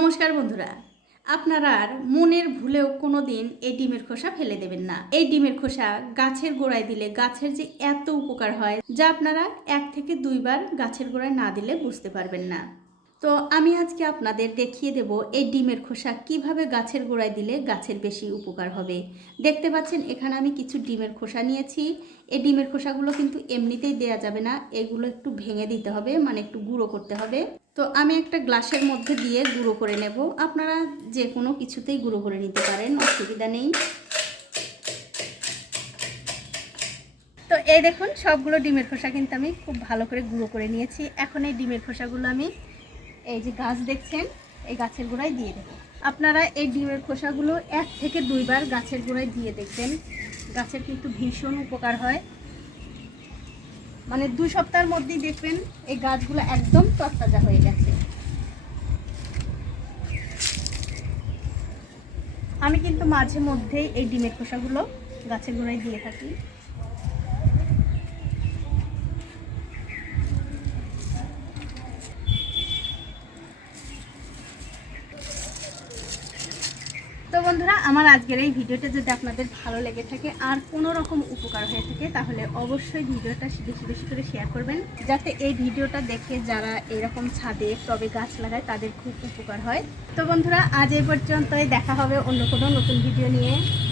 নমস্কার বন্ধুরা। আপনারা আর মনের ভুলেও কোনো দিন এই ডিমের খোসা ফেলে দেবেন না। এই ডিমের খোসা গাছের গোড়ায় দিলে গাছের যে এত উপকার হয়, যা আপনারা এক থেকে দুইবার গাছের গোড়ায় না দিলে বুঝতে পারবেন না। তো আমি আজকে আপনাদের দেখিয়ে দেব এই ডিমের খোসা কীভাবে গাছের গোড়ায় দিলে গাছের বেশি উপকার হবে। দেখতে পাচ্ছেন, এখানে আমি কিছু ডিমের খোসা নিয়েছি। এই ডিমের খোসাগুলো কিন্তু এমনিতেই দেয়া যাবে না, এগুলো একটু ভেঙে দিতে হবে মানে একটু গুঁড়ো করতে হবে। তো আমি একটা গ্লাসের মধ্যে দিয়ে গুঁড়ো করে নেব। আপনারা যে কোনো কিছুতেই গুঁড়ো করে নিতে পারেন, অসুবিধা নেই। তো এই দেখুন, সবগুলো ডিমের খোসা কিন্তু আমি খুব ভালো করে গুঁড়ো করে নিয়েছি। এখন এই ডিমের খোসাগুলো আমি এই যে গাছ দেখছেন, এই গাছের গোড়ায় দিয়ে দেবো। আপনারা এই ডিমের খোসাগুলো এক থেকে দুইবার গাছের গোড়ায় দিয়ে দেখবেন। গাছের কিন্তু ভীষণ উপকার হয়। মানে দুই সপ্তাহের মধ্যেই দেখবেন এই গাছগুলো একদম তরতাজা হয়ে গেছে। আমি কিন্তু মাঝে মধ্যেই এই ডিমের খোসাগুলো গাছের গোড়ায় দিয়ে থাকি। তো বন্ধুরা, আমার আজকের এই ভিডিওটা যদি আপনাদের ভালো লেগে থাকে আর কোনো রকম উপকার হয়ে থাকে, তাহলে অবশ্যই ভিডিওটা বেশি বেশি করে শেয়ার করবেন। যাতে এই ভিডিওটা দেখে যারা এরকম ছাদে টবে গাছ লাগায়, তাদের খুব উপকার হয়। তো বন্ধুরা, আজ এই পর্যন্তই। দেখা হবে অন্য কোনো নতুন ভিডিও নিয়ে।